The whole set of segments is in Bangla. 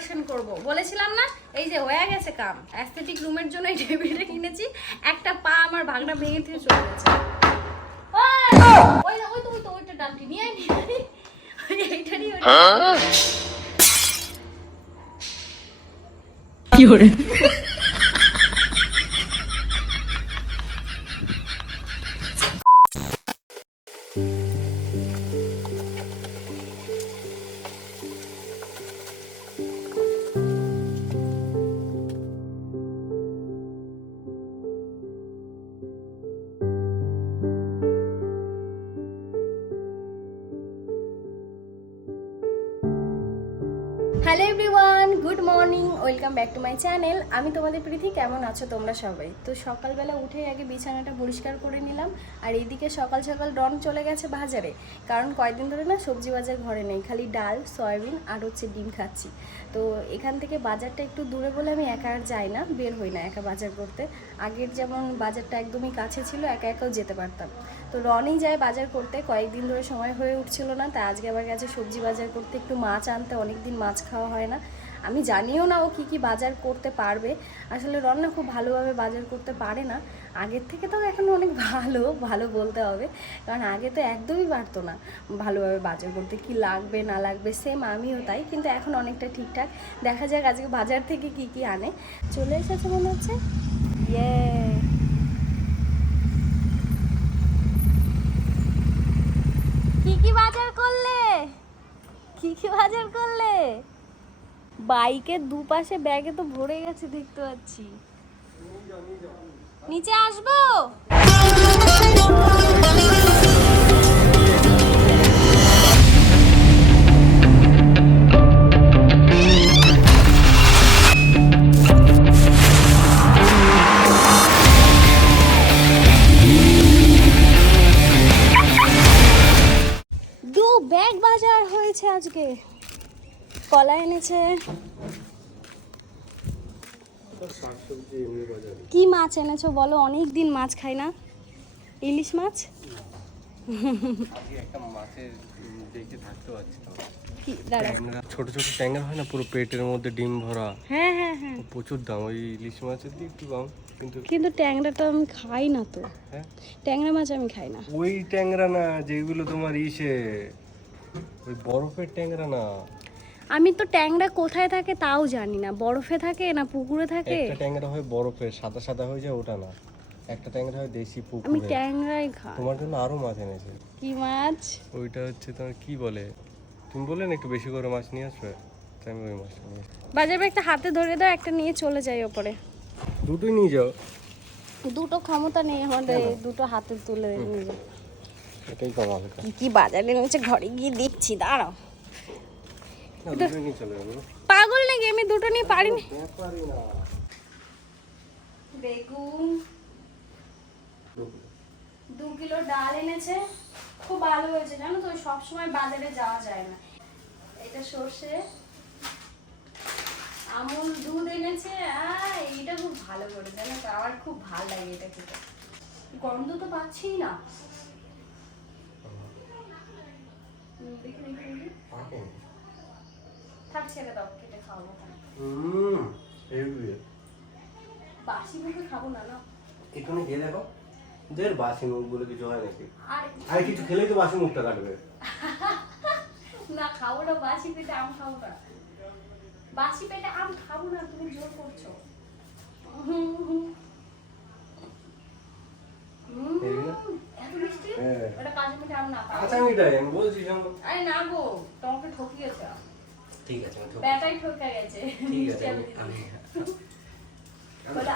ডেকোরেশন করব। বলেছিলাম না? এই যে হয়ে গেছে কাম। অ্যাস্থেটিক রুমের জন্য এই টেবিলটা কিনেছি। একটা পা আমার ভাগটা ভেঙে থেকে চলে গেছে। ওই, ওই তো ওই তো ওইটা ডালটি নিয়ে আয়, নিয়ে আয়। Hello everyone, good morning, welcome back to my channel. আমি তোমাদের প্রীতি, কেমন আছো তোমরা সবাই? তো সকালবেলা উঠে আগে বিছানাটা পরিষ্কার করে নিলাম, আর এইদিকে সকাল সকাল ডন চলে গেছে বাজারে, কারণ কয়েকদিন ধরে না সবজি বাজার ঘরে নেই, খালি ডাল, সয়াবিন আর হচ্ছে ডিম খাচ্ছি। তো এখান থেকে বাজারটা একটু দূরে বলে আমি একা আর যাই না, বের হই না একা বাজার করতে। আগের যেমন বাজারটা একদমই কাছে ছিল, একা একাও যেতে পারতাম। তো রনি যায় বাজার করতে, কয়েকদিন ধরে সময় হয়ে উঠছিল না তাই আজকে আবার গেছে সবজি বাজার করতে, একটু মাছ আনতে অনেক দিন মাছ খাওয়া হয় না। আমি জানিও না ও কী কী বাজার করতে পারবে। আসলে রন্না খুব ভালোভাবে বাজার করতে পারে না। আগের থেকে তো এখন অনেক ভালো ভালো বলতে হবে। কারণ আগে তো একদমই পারতো না ভালোভাবে বাজার করতে, কি লাগবে, না লাগবে সেম আমিও তাই, কিন্তু এখন অনেকটা ঠিকঠাক। দেখা যাক আজকে বাজার থেকে কি কি আনে। চলে এসেছে মনে হচ্ছে? ইয়ে কি কি বাজার করলে? কি কি বাজার করলে? বাইকের দুপাশে ব্যাগে তো ভরে গেছে, দেখতে পাচ্ছি। নিচে আসব? হয়েছে আজকে? কলা এনেছে। কি মাছ এনেছো বলো? অনেক দিন মাছ খাই না। ইলিশ মাছ? ট্যাংরা, ছোট ছোট ট্যাংরা হয় না? পুরো পেটের মধ্যে ডিম ভরা। হ্যাঁ হ্যাঁ হ্যাঁ। প্রচুর দাম। ওই ইলিশ মাছের দিয়ে একটু দাম। কিন্তু কিন্তু ট্যাংরাটা আমি খাই না তো। হ্যাঁ? ট্যাংরা মাছ আমি খাই না। ওই ট্যাংরা না যেগুলো তোমার ইসে ওই বরফের ট্যাংরা না? আমি তো ট্যাংরা কোথায় থাকে তাও জানি না। বরফে থাকে না পুকুরে থাকে? একটা ট্যাংরা হয় বরফে সাদা সাদা হয়ে যায় ওটা না। একটা ট্যাংরা হয় দেশি পুকুরে। আমি ট্যাংরাই খাই। তোমার জন্য আরও মাছ এনেছে। কি মাছ? ওইটা হচ্ছে তোমার কি বলে? তুমি বললে না একটু বেশি করে মাছ নিয়ে আসবে? তাই আমি ওই মাছটা নিয়ে। বাজারে একটা হাতে ধরে দাও একটা নিয়ে চলে যাই ওপরে। দুটোই নিয়ে যাও। দুটো ক্ষমতা নেই আমাদের দুটো হাতে তুলে নিয়ে যাও। এটাই কম হালকা কি বাজারে নিচে ঘরে গিয়ে দেখছি দাঁড়াও। পাগল নাকি? আমি দুটো নিয়ে পারিনি। বেগুন দু কিলো ডাল এনেছে। খুব ভালো হয়েছে জানো তো? সবসময় বাজারে যাওয়া যায় না। এটা সর্ষে। আমুল দুধ এনেছে। আহ, এইটা খুব ভালো করে জানো তো? আমার খুব ভালো লাগে এটা খেতে। গন্ধ তো পাচ্ছি না। থাক ছেড়ে দাও কেটে খাওয়াবো হুম হেভি বাসি মুখে খাব না না। এখানে খেয়ে দেখো দের বাসি মুখ বলে কিছু হয় নাকি? আর আর কিছু খেলেই তো বাসি মুখটা কাটবে। না খাব না বাসি পেটে আম খাব না। বাসি পেটে আম খাব না তুমি জোর করছ। হুম, হুম। ঠিক আছে আমি তো- ব্যাটাই ঠকা গেছে। ঠিক আছে আমি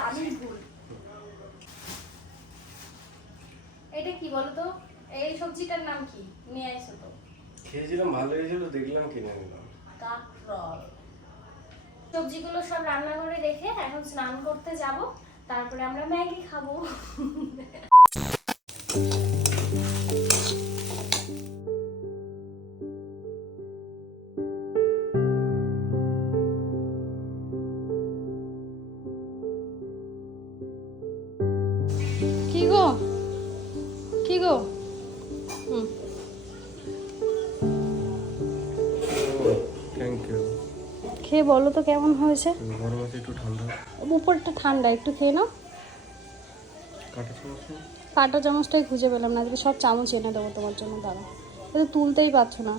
আমি ভুল। এটা কি বলতো এই সবজিটার নাম কি? নিয়ে আইসো তো। খেয়েছিলাম ভালো হয়েছিল দেখলাম কিনে নিলাম। কাকরল। সবজিগুলো সব রান্নাঘরে রেখে এখন স্নান করতে যাব। তারপরে আমরা ম্যাগি খাব। খেয়ে বলো তো কেমন হয়েছে? গরম আছে একটু ঠান্ডা। উপরটা ঠান্ডা একটু খেয়ে নাও। কাটা চামচটাই খুঁজে পেলাম না আজকে সব চামচ এনে দেবো তোমার জন্য দাঁড়া। এটা তুলতেই পারছ না।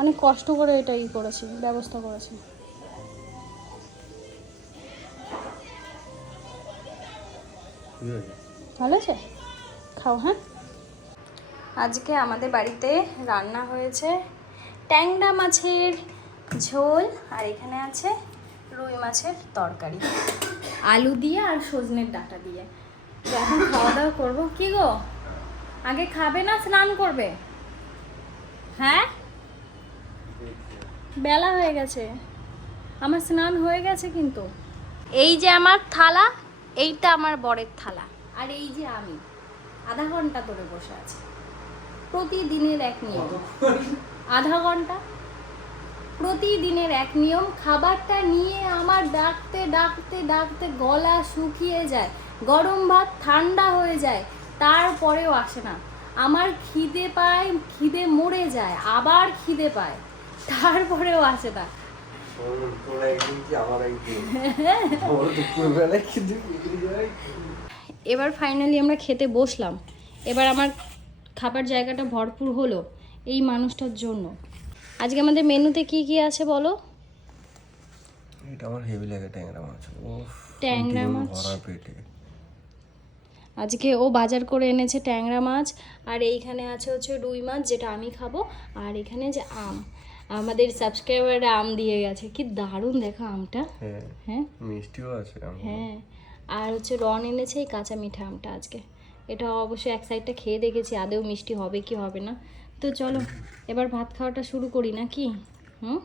অনেক কষ্ট করে এটা ই করেছি ব্যবস্থা করেছি। ভালো আছে? খাও হ্যাঁ? আজকে আমাদের বাড়িতে রান্না হয়েছে ট্যাংরা মাছের ঝোল আর এখানে আছে রুই মাছের তরকারি। আলু দিয়ে আর সজনের ডাঁটা দিয়ে। এখন খাওয়া দাওয়া করব। কি গো? আগে খাবে না? স্নান করবে? হ্যাঁ? বেলা হয়ে গেছে। আমার স্নান হয়ে গেছে কিন্তু। এই যে আমার থালা, এইটা আমার বরের থালা। আর এই যে আমি, আধা ঘণ্টা ধরে বসে আছি। প্রতিদিনের এক নিয়ম। আধা ঘণ্টা? প্রতিদিনের এক নিয়ম। খাবারটা নিয়ে আমার ডাকতে ডাকতে ডাকতে গলা শুকিয়ে যায়। গরম ভাত ঠান্ডা হয়ে যায় তারপরেও আসে না। আমার খিদে পায় খিদে মরে যায় আবার খিদে পায় তারপরেও আসে না। এবার ফাইনালি আমরা খেতে বসলাম। এবার আমার খাবার জায়গাটা ভরপুর হলো এই মানুষটার জন্য। আজকে আমাদের মেনুতে কি কি আছে বলো? এটা আমার হেভি লাগে ট্যাংরা মাছ। ট্যাংরা মাছ? ভরা পেটে। আজকে ও বাজার করে এনেছে ট্যাংরা মাছ আর এইখানে আছে হচ্ছে রুই মাছ যেটা আমি খাব আর এখানে যে আম। আমাদের সাবস্ক্রাইবাররা আম দিয়ে গেছে। কি দারুণ দেখো আমটা। হ্যাঁ হ্যাঁ? মিষ্টিও আছে। হ্যাঁ আর হচ্ছে রন এনেছে এই কাঁচা মিঠা আমটা আজকে। এটা অবশ্যই এক সাইডটা খেয়ে দেখেছি আদেও মিষ্টি হবে কি হবে না। তো চলো এবার ভাত খাওয়াটা শুরু করি না কি? হুম?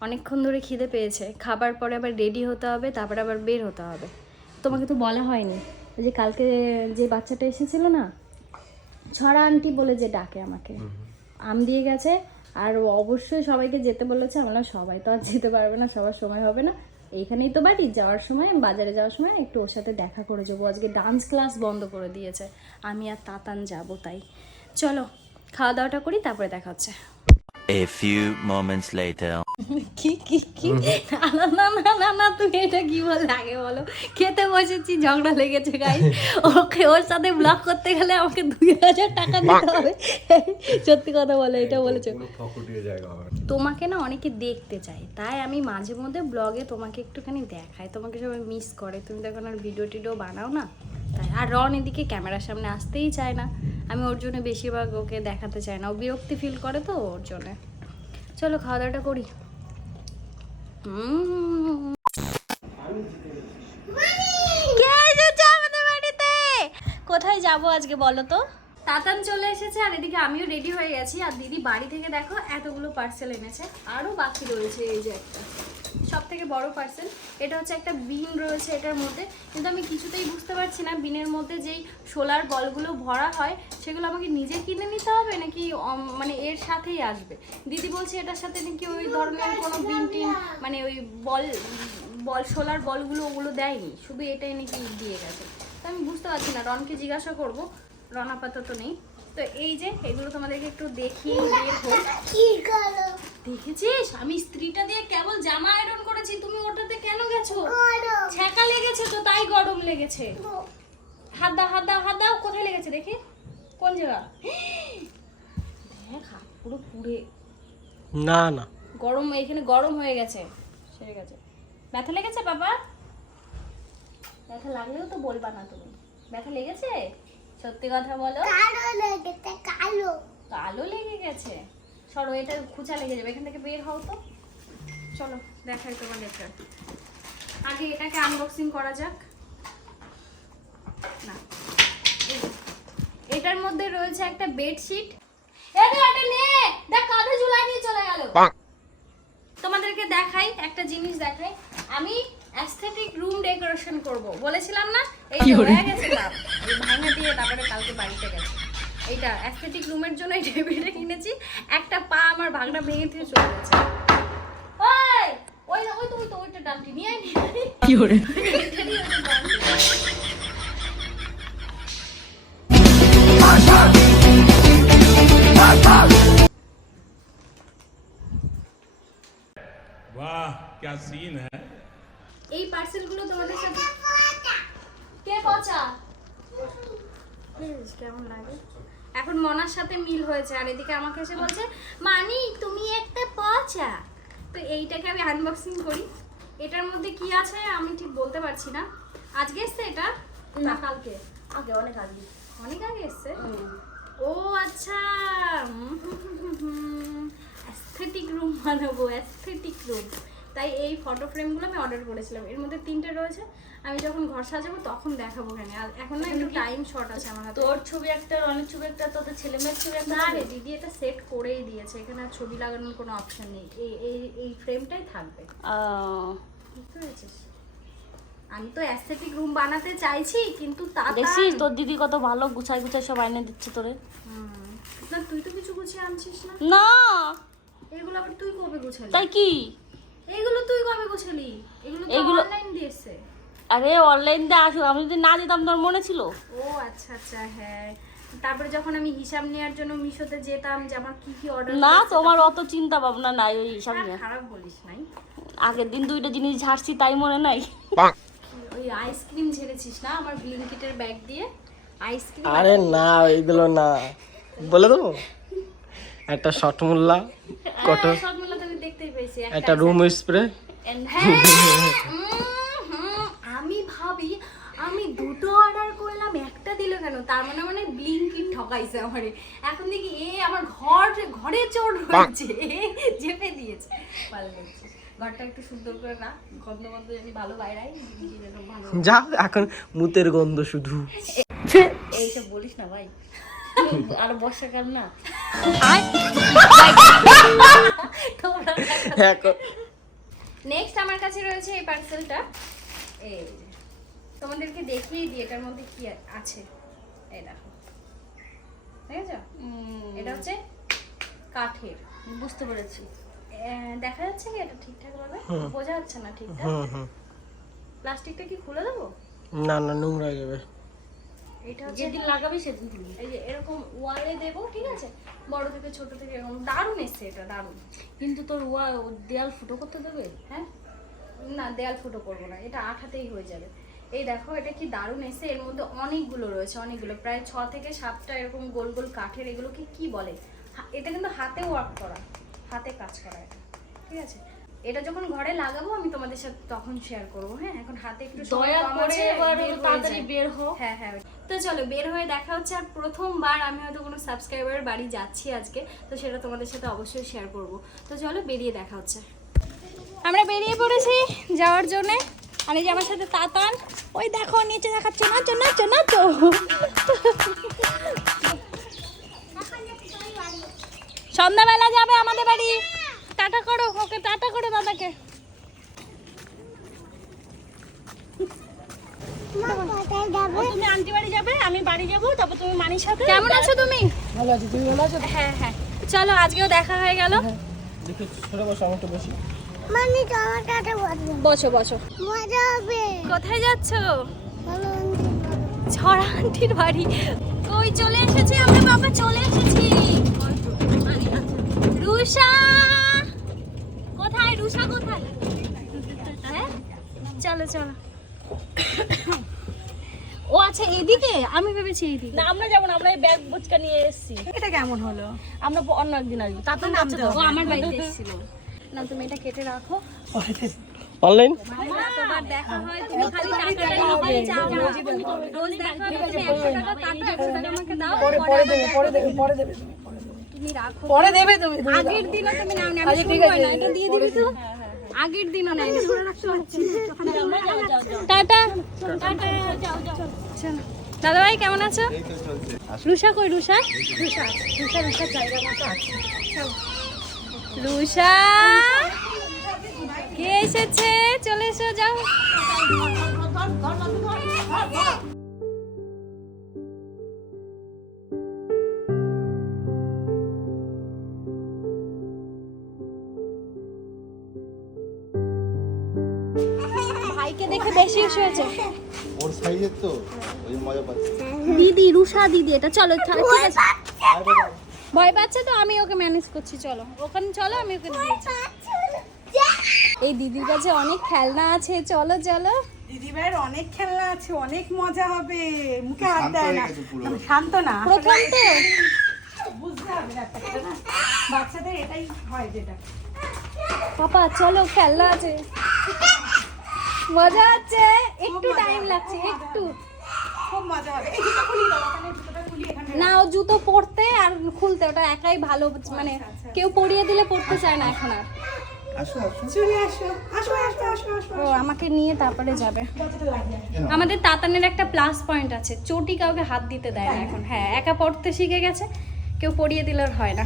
অনেকক্ষণ ধরে খিদে পেয়েছে। খাবার পরে আবার রেডি হতে হবে তারপরে আবার বের হতে হবে। তোমাকে তো বলা হয়নি। ওই যে কালকে যে বাচ্চাটা এসেছিল না ছড়া আন্টি বলে যে ডাকে আমাকে। আম দিয়ে গেছে আর অবশ্যই সবাইকে যেতে বলেছে আমরা সবাই তো আর যেতে পারবে না সবার সময় হবে না। এইখানেই তো বাড়ি যাওয়ার সময় বাজারে যাওয়ার সময় একটু ওর সাথে দেখা করে যাব। আজকে ডান্স ক্লাস বন্ধ করে দিয়েছে। আমি আর তাতান যাব তাই। চলো খাওয়া দাওয়াটা করি তারপরে দেখা হচ্ছে। A few moments later. কি কি কি? না না না না না তুমি এটা কি বলে আগে বলো। খেতে বসেছি ঝগড়া লেগেছে গাই ওকে ওর সাথে ব্লগ করতে গেলে আমাকে দুই হাজার টাকা দিতে হবে। সত্যি কথা বলে এটা বলেছ। তোমাকে না অনেকে দেখতে চায় তাই আমি মাঝে মধ্যে ব্লগে তোমাকে একটুখানি দেখাই। তোমাকে সবাই মিস করে। তুমি তো এখন আর ভিডিও টিডিও বানাও না। তাই আর রন এদিকে ক্যামেরার সামনে আসতেই চায় না। আমি ওর জন্য বেশিরভাগ ওকে দেখাতে চাই না। ও বিরক্তি ফিল করে তো ওর জন্য। চলো খাওয়া দাওয়াটা করি কোথায় যাব আজকে বলো তো? তাতান চলে এসেছে আর এদিকে আমিও রেডি হয়ে গেছি। আর দিদি বাড়ি থেকে দেখো এতগুলো পার্সেল এনেছে। আরও বাকি রয়েছে এই যে একটা। সব থেকে বড় পার্সেল এটা হচ্ছে একটা বিন রয়েছে এটার মধ্যে। কিন্তু আমি কিছুতেই বুঝতে পারছি না বিনের মধ্যে যেই সোলার বলগুলো ভরা হয় সেগুলো আমাকে নিজে কিনে নিতে হবে নাকি মানে এর সাথেই আসবে? দিদি বলছে এটার সাথে নাকি ওই ধরনের কোনো বিন টিন মানে ওই বল বল সোলার বলগুলো ওগুলো দেয়নি শুধু এটাই নাকি দিয়ে গেছে। তো আমি বুঝতে পারছি না রনকে জিজ্ঞাসা করব রন আপাতত নেই। তো এই যে এগুলো তোমাদেরকে একটু দেখিয়ে হোক দেখেছিস? আমি স্ত্রীটা দিয়ে কেবল জামা আয়রন করেছি তুমি ওটাতে কেন গেছো? ছ্যাঁকা লেগেছে তো তাই গরম লেগেছে। হাত দাও হাত দাও হাত দাও কোথায় লেগেছে দেখি? কোন জায়গা? দেখ হাত পুরো পুড়ে। না না। গরম এখানে গরম হয়ে গেছে। সেরে গেছে। ব্যথা লেগেছে বাবা? ব্যথা লাগলেও তো বলবা না তুমি। ব্যথা লেগেছে? সত্যি কথা বলো। কালো লেগে গেছে। সরো এটা খুচা লেগে যাবে এখান থেকে বের হও তো। চলো দেখাই তোমাদেরকে। আগে এটাকে আনবক্সিং করা যাক। না এটার মধ্যে রয়েছে একটা বেডশিট চলে তোমাদেরকে দেখাই একটা জিনিস দেখাই। আমি অ্যাস্থেটিক রুম ডেকোরেশন করব। বলেছিলাম না? এই হয়ে গেছে কাপ এই ভাঙা দিয়ে তারপরে কালকে বাড়িতে গেছে। এইটা অ্যাস্থেটিক রুমের জন্য এই টেবিলটা কিনেছি একটা পা আমার ভাগনা ভেঙে দিয়ে চলে গেছে ওই ওই ওই তো ওই তো ওইটা ডানটি নিয়ে আয়, নিয়ে আয়। কি করে এটারই ওটা ডানটি। वाह क्या सीन है এই পার্সেলগুলো তোমাদের সাথে কে পচা ইস, কেমন লাগে এখন মনার সাথে মিল হয়েছে আর এদিকে আমাকে এসে বলছে মানি তুমি একটা পচা তো এইটাকে আমি আনবক্সিং করি এটার মধ্যে কি আছে আমি ঠিক বলতে পারছি না আজকে এসছে এটা না কালকে আগে অনেক আগে অনেক আগে এসছে ও আচ্ছা অ্যাস্থেটিক রুম বানাবো অ্যাস্থেটিক রুম তাই এই ফটো ফ্রেমগুলো আমি অর্ডার করেছিলাম। এর মধ্যে তিনটে রয়েছে। আমি যখন ঘর সাজাবো তখন দেখাবো কেন এখন না একটু টাইম শর্ট আছে আমার হাতে। তোর ছবি একটা অনেক ছবি একটা তোদের ছেলে মেয়ের ছবি একটা না রে দিদি এটা সেট করেই দিয়েছে। এখানে আর ছবি লাগানোর কোনো অপশন নেই। এই এই এই ফ্রেমটাই থাকবে। বুঝতে পেরেছিস আমি তো অ্যাস্থেটিক রুম বানাতে চাইছি কিন্তু তা দেখছিস তোর দিদি কত ভালো গুছাই গুছাই সব আইনে দিচ্ছে তোরে। হুম। না তুই তো কিছু গুছিয়ে আনছিস না? না। এগুলো আবার তুই কবে গুছালি? তাই কি? এগুলো তুই কবে গোছালি এগুলো তো এগুলো- অনলাইন দিয়েছে। আরে অনলাইন দিয়ে আসো। আমি যদি না দিতাম তোর মনে ছিল? ও আচ্ছা আচ্ছা হ্যাঁ। তারপরে যখন আমি হিসাব নেওয়ার জন্য মিশোতে যেতাম যে আমার কি কি অর্ডার না তোমার অত চিন্তা ভাবনা নাই ওই হিসাব নিয়ে। খারাপ বলিস নাই। আগের দিন দুইটা জিনিস ঝাড়ছি তাই মনে নাই? ওই আইসক্রিম ঝেড়েছিস না? আমার ব্লিঙ্কিটের ব্যাগ দিয়ে আইসক্রিম আরে না এইগুলো না। বলে দেবো? একটা শর্ট মুল্লা কত দেখতেই পেয়েছি একটা রুম স্প্রে হ্যাঁ, আমি ভাবি আমি দুটো অর্ডার করলাম একটা দিল কেন? তার মানে মানে ব্লিঙ্কিট ঠকাইছে আমারে। এখন দেখি এ আমার ঘর ঘরে চোর হয়েছে চেপে দিয়েছে। ভালো লাগছে ঘরটা একটু সুন্দর করে না গন্ধ গন্ধ জানি ভালো বাইরাই যেরকম ভালো যা এখন মুতের গন্ধ শুধু। এইসব বলিস না ভাই আর বর্ষাকাল না। নেক্সট আমার কাছে রয়েছে এই পার্সেলটা এই তোমাদেরকে দেখিয়ে দিই এটার মধ্যে কি আছে। এই দেখো। দেখেছ? এটা হচ্ছে কাঠের। বুঝতে পেরেছি। দেখা যাচ্ছে কি এটা ঠিকঠাক ভাবে? বোঝা যাচ্ছে না ঠিকঠাক? প্লাস্টিকটা কি খুলে দেবো? না না নোংরা হয়ে যাবে। এটা যেদিন লাগাবি সেদিন দিবি এই যে এরকম ওয়ালে দেবো ঠিক আছে? বড় থেকে ছোট থেকে এরকম। দারুণ এসছে এটা দারুণ। কিন্তু তোর ওয়া দেয়াল ফুটো করতে দেবে? হ্যাঁ? না দেয়াল ফুটো করব না এটা আঠাতেই হয়ে যাবে। এই দেখো এটা কি দারুণ এসে এর মধ্যে অনেকগুলো রয়েছে অনেকগুলো। প্রায় ছ থেকে সাতটা এরকম গোল গোল কাঠের এগুলোকে কি বলে? হা- এটা কিন্তু হাতে ওয়ার্ক করা হাতে কাজ করা এটা ঠিক আছে? এটা যখন ঘরে লাগাবো আমি তোমাদের সাথে তখন শেয়ার করব হ্যাঁ? এখন হাতে একটু দয়া করে এবার তাড়াতাড়ি বের হ হ্যাঁ হ্যাঁ তো চলো বের হয়ে দেখা হচ্ছে আর প্রথমবার আমি হয়তো কোনো সাবস্ক্রাইবার বাড়ি যাচ্ছি আজকে তো সেটা তোমাদের সাথে অবশ্যই শেয়ার করব। তো চলো বেরিয়ে দেখা হচ্ছে। আমরা বেরিয়ে পড়েছি যাওয়ার জন্য আর এই যে আমার সাথে তাতান ওই দেখো নিচে দেখাচ্ছে নাচো নাচো নাচো। সন্ধ্যাবেলা যাবে আমাদের বাড়ি। টাটা করো ওকে টাটা করো দাদাকে। তুমি আন্টি বাড়ি যাবে আমি বাড়ি যাব তারপর তুমি মানির সাথে কেমন আছো তুমি? ভালো আছি তুমি ভালো আছো? হ্যাঁ হ্যাঁ। চলো আজকেও দেখা হয়ে গেল। দেখি ছোট বসে আমি একটু বসি। মানে তো আমার কাছে বসবে বসো বসো। মজা হবে। কোথায় যাচ্ছো? ছড়া আন্টির বাড়ি। ওই চলে এসেছি আমরা বাবা চলে এসেছি। রুষা কোথায় হ্যাঁ? চলো চলো। ও আচ্ছা এদিকে? আমি ভেবেছি এইদিকে না আমরা যাব না আমরা এই ব্যাগ বুচকা নিয়ে এসেছি। এটা কেমন হলো? আমরা অন্য একদিন আসব। তা তো নামছে ও আমার বাড়িতে এসেছিল। না তুমি এটা কেটে রাখো। অনলাইন? মামা, এতবার দেখা হয় তুমি খালি টাকাটা নিতে চাও না রোজ দেখা হবে তুমি 100 টাকা কাটো 100 টাকা আমাকে দাও। পরে পরে দেবে পরে দেবে পরে দেবে তুমি পরে দেবে। তুমি রাখো পরে দেবে তুমি তুমি আগের দিনও তুমি নাও নি আমি আচ্ছা, ঠিক শুনব আছে, না এটা দিয়ে দিবি তো আগের দিনও নেয় টাটা টাটা যাও যাও দাদা ভাই কেমন আছো রুষা কই রুষা রুষা রুষা রুষা জায়গা মতো আছে রুষা কে এসেছে চলে এসো যাও বেশি হয়েছে ওর সাইজের তো ওই মজা পাচ্ছে। দিদি রুষা দিদি এটা চলো ঠিক আছে ভয় পাচ্ছে তো আমি ওকে ম্যানেজ করছি চলো। ওখানে চলো আমি ওকে এই দিদির কাছে অনেক খেলনা আছে চলো চলো। দিদি ভাইয়ের অনেক খেলনা আছে অনেক মজা হবে। মুখে হাত দেয় না শান্ত না। প্রথম তো। বুঝতে হবে ব্যাপারটা না। বাচ্চাদের এটাই হয় যেটা। পাপা চলো খেলনা আছে। মজা হচ্ছে একটু টাইম লাগছে একটু। খুব মজা হবে। এই জুতো খুলিয়ে দাও ওখানে জুতোটা খুলিয়ে এখানে না ও জুতো পরতে আর খুলতে ওটা একাই ভালো মানে কেউ পরিয়ে দিলে পড়তে চায় না এখন আর। আসো আসো। চলে আসো আসো আসো আসো আসো ও আমাকে নিয়ে তারপরে যাবে। আমাদের তাতানের একটা প্লাস পয়েন্ট আছে চটি কাউকে হাত দিতে দেয় না এখন। হ্যাঁ একা পড়তে শিখে গেছে কেউ পড়িয়ে দিলে আর হয় না।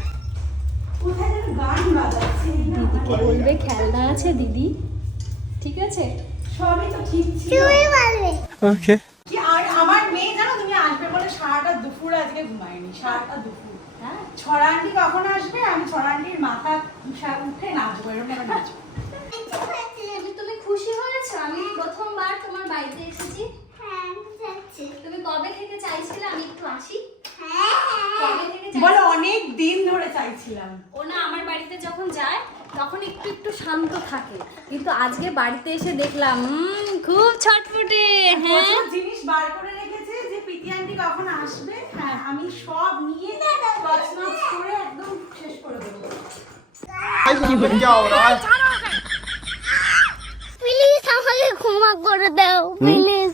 বলবে? খেলনা আছে দিদি। ঠিক আছে? সবই তো ঠিক ছিল। তুই পারবে ওকে কি আর আমার মেয়ে জানো তুমি আসবে বলে সারাটা দুপুর আজকে ঘুমায়নি সারাটা দুপুর। হ্যাঁ। ছড়া আন্টি কখন আসবে? আমি ছড়া আন্টির মাথা তুষার উঠে নাচবো এরকম ভাবে নাচবো তুমি খুশি হয়েছো? আমি প্রথমবার তোমার বাড়িতে এসেছি। তুমি কবে থেকে চাইছিলে আমি একটু আসি? কবে বলো অনেক দিন ধরে চাইছিলাম। ও না আমার বাড়িতে যখন যায় তখন একটু একটু শান্ত থাকে। কিন্তু আজকে বাড়িতে এসে দেখলাম খুব ছটফটে হ্যাঁ? প্রচুর জিনিস বার করে রেখেছে যে প্রীতি আন্টি কখন আসবে হ্যাঁ আমি সব নিয়ে করে একদম শেষ করে দেবো। প্লিজ আমাকে ক্ষমা করে দাও প্লিজ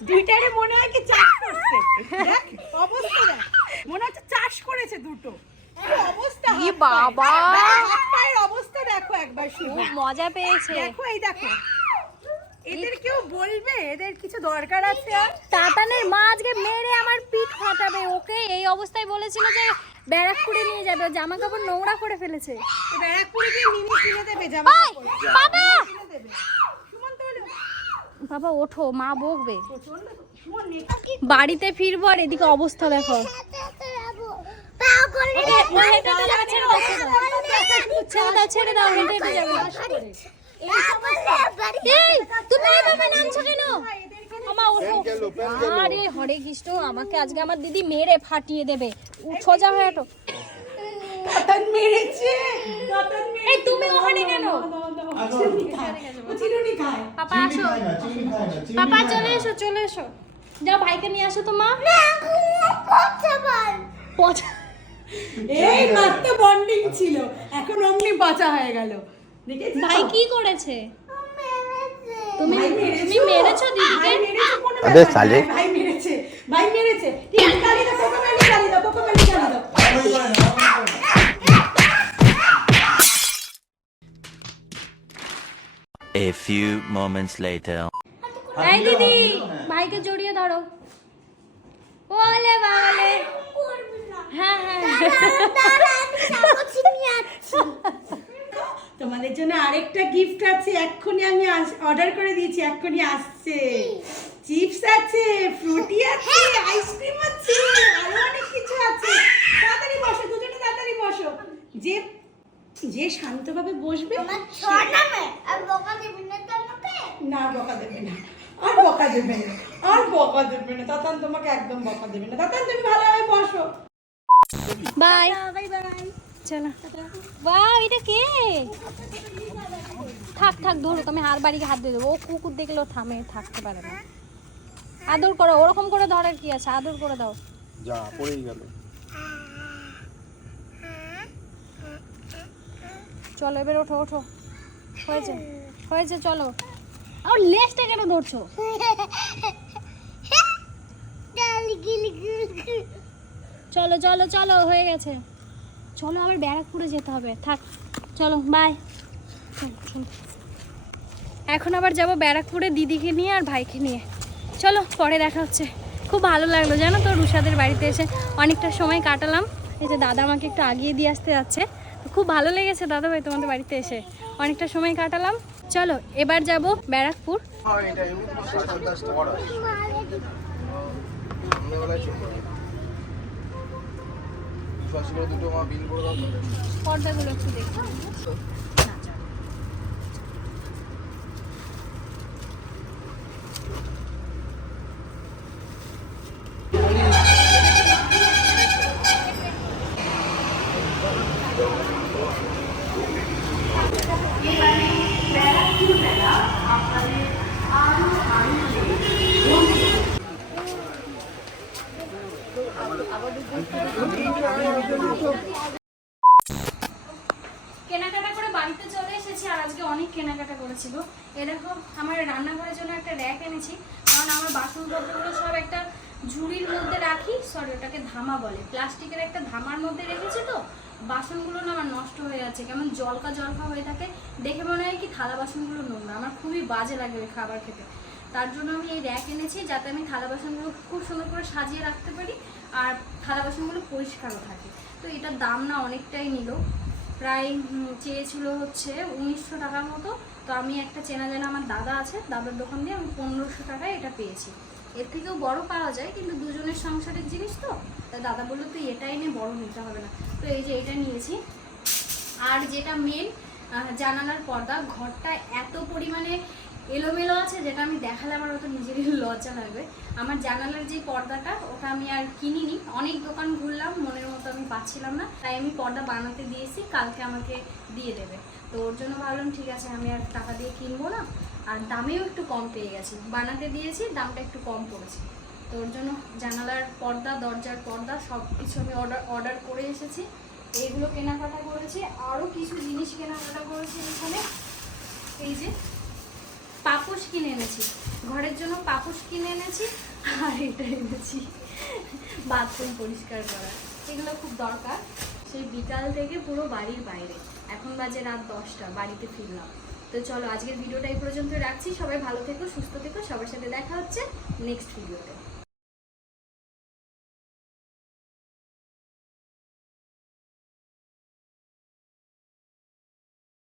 দুইটারে মনে হয় কি চাষ করছে। দেখ অবস্থা দেখ। মনে হচ্ছে চাষ করেছে দুটো। অবস্থা? ই বাবা! পায়ের অবস্থা দেখো একবার শুধু মজা পেয়েছে। দেখো এই দেখো। এদের কেউ বলবে? এদের কিছু দরকার আছে? মা আজকে মেরে আমার পিঠ ফাটাবে। ওকে এই অবস্থায় বলেছিল যে ব্যারাকপুরে নিয়ে যাবে। জামা কাপড় নোংরা করে ফেলেছে। তো ব্যারাকপুরে গিয়ে মিনি কিনে দেবে জামা কাপড় বাবা! ওঠো। মা বকবে। বাড়িতে ফিরবো আর এদিকে অবস্থা দেখো। ছেড়ে দাও ছেড়ে দাও হেঁটে হেঁটে যাবে তুমি এইভাবে নামছো কেন আরে হরে কৃষ্ণ আমাকে আজকে আমার দিদি মেরে ফাটিয়ে দেবে সোজা হয়ে ওঠো মেরেছে এই তুমি ওখানে কেন চিরুনি খায় ও চিরুনি খায় পাপা আসো চলে এসো চলে এসো। যাও ভাইকে নিয়ে আসো তো মা। পচা- এই মাত্র বন্ডিং ছিল। এখন অমনি বাঁচা হয়ে গেল। দেখেছিস ভাই কি করেছে? তুমি ভাই তুমি মেরেছো? মেরেছো দিদিকে? ভাই মেরেছে কোনো আবে সালে। ভাই মেরেছে। ভাই মেরেছে। ঠিক গালি দাও কোকো মেলি গালি দাও কোকো মেলি গালি দাও। আমাকে করে না, আমাকে করে না। A few moments later. এই দিদি ভাইকে জড়িয়ে ধরো। ওলে বাবালে হ্যাঁ হ্যাঁ। তোমাদের জন্য আরেকটা গিফট আছে এক্ষুনি আমি অর্ডার করে দিয়েছি এক্ষুনি আসছে। চিপস আছে ফ্রুটি আছে আইসক্রিম আছে আরও অনেক কিছু আছে। তাড়াতাড়ি বসো দুজনে তাড়াতাড়ি বসো। যে যে শান্তভাবে বসবে আর বকা দেবেন না না বকা দেবে না। আর বকা দেবে না। আর বকা দেবে না। তাতান তোমাকে একদম বকা দেবে না। তাতান তুমি ভালোভাবে বসো। বাই বাই বাই চলো বাহ এটা কে? থাক থাক ধরুক আমি হার বাড়িকে হাত দিয়ে দেবো। ও কুকুর দেখলেও থামে থাকতে পারে না। আদর করো ওরকম করে ধরার কি আছে? আদর করে দাও। যা পড়েই গেল। চলো এবার ওঠো ওঠো। হয়েছে হয়েছে চলো। আর লেজটা কেন ধরছো? গালি গিলি গিলি। চলো চলো চলো হয়ে গেছে। চলো আবার ব্যারাকপুরে যেতে হবে। থাক চলো বাই এখন আবার যাব ব্যারাকপুরে দিদিকে নিয়ে আর ভাইকে নিয়ে। চলো পরে দেখা হচ্ছে। খুব ভালো লাগল জানো তো রুষাদের বাড়িতে এসে অনেকটা সময় কাটালাম। এই যে দাদা আমাকে একটু আগিয়ে দিয়ে আসতে যাচ্ছে। তো খুব ভালো লেগেছে দাদা ভাই তোমাদের বাড়িতে এসে। অনেকটা সময় কাটালাম। চলো এবার যাব ব্যারাকপুর। দুটো মা বিল করে দাও পর্দাগুলো একটু দেখি কেনাকাটা করে বাড়িতে চলে এসেছি আর আজকে অনেক কেনাকাটা করেছিল এ দেখো আমার রান্নাঘরের জন্য একটা র্যাক এনেছি কারণ আমার বাসনপত্রগুলো সব একটা ঝুড়ির মধ্যে রাখি সরি ওটাকে ধামা বলে। প্লাস্টিকের একটা ধামার মধ্যে রেখেছি তো, বাসনগুলো না আমার নষ্ট হয়ে যাচ্ছে। কেমন জলকা জলকা হয়ে থাকে। দেখে মনে হয় কি থালা বাসনগুলো নোংরা। আমার খুবই বাজে লাগে ওই খাবার খেতে। তার জন্য আমি এই র্যাক এনেছি যাতে আমি থালা বাসনগুলো খুব সুন্দর করে সাজিয়ে রাখতে পারি আর থালা বাসনগুলো পরিষ্কারও থাকে। তো এটার দাম না অনেকটাই নিল। প্রায় চেয়েছিল হচ্ছে উনিশশো টাকার মতো। তো আমি একটা চেনা জানা আমার দাদা আছে, দাদার দোকান দিয়ে আমি পনেরোশো টাকায় এটা পেয়েছি। এর থেকেও বড় পাওয়া যায়, কিন্তু দুজনের সংসারের জিনিস তো। তাই দাদা বলল, তুই এটাই নে, বড় নিতে হবে না। তো এই যে এটা নিয়েছি। আর যেটা মেন জানালার পর্দা, ঘরটা এত পরিমাণে এলোমেলো আছে যেটা আমি দেখালে আমার অত নিজেরই লজ্জা লাগবে। আমার জানালার যে পর্দাটা, ওটা আমি আর কিনিনি। অনেক দোকান ঘুরলাম, মনের মতো আমি পাচ্ছিলাম না। তাই আমি পর্দা বানাতে দিয়েছি, কালকে আমাকে দিয়ে দেবে। তো ওর জন্য ভাবলাম, ঠিক আছে, আমি আর টাকা দিয়ে কিনবো না। আর দামেও একটু কম পেয়ে গেছি। বানাতে দিয়েছি, দামটা একটু কম পড়েছে। তো ওর জন্য জানালার পর্দা, দরজার পর্দা সব কিছু আমি অর্ডার অর্ডার করে এসেছি। এইগুলো কেনাকাটা করেছি। আরও কিছু জিনিস কেনাকাটা করেছি এখানে। এই যে পাপোশ কিনে এনেছি। ঘরের জন্য পাপোশ কিনে এনেছি আর এটা এনেছি বাথরুম পরিষ্কার করা এগুলো খুব দরকার। সেই বিকাল থেকে পুরো বাড়ির বাইরে। এখন বাজে রাত দশটা, বাড়িতে ফিরলাম। তো চলো, আজকের ভিডিওটা এই পর্যন্ত রাখছি। সবাই ভালো থেকো, সুস্থ থেকো। সবার সাথে দেখা হচ্ছে নেক্সট ভিডিওতে।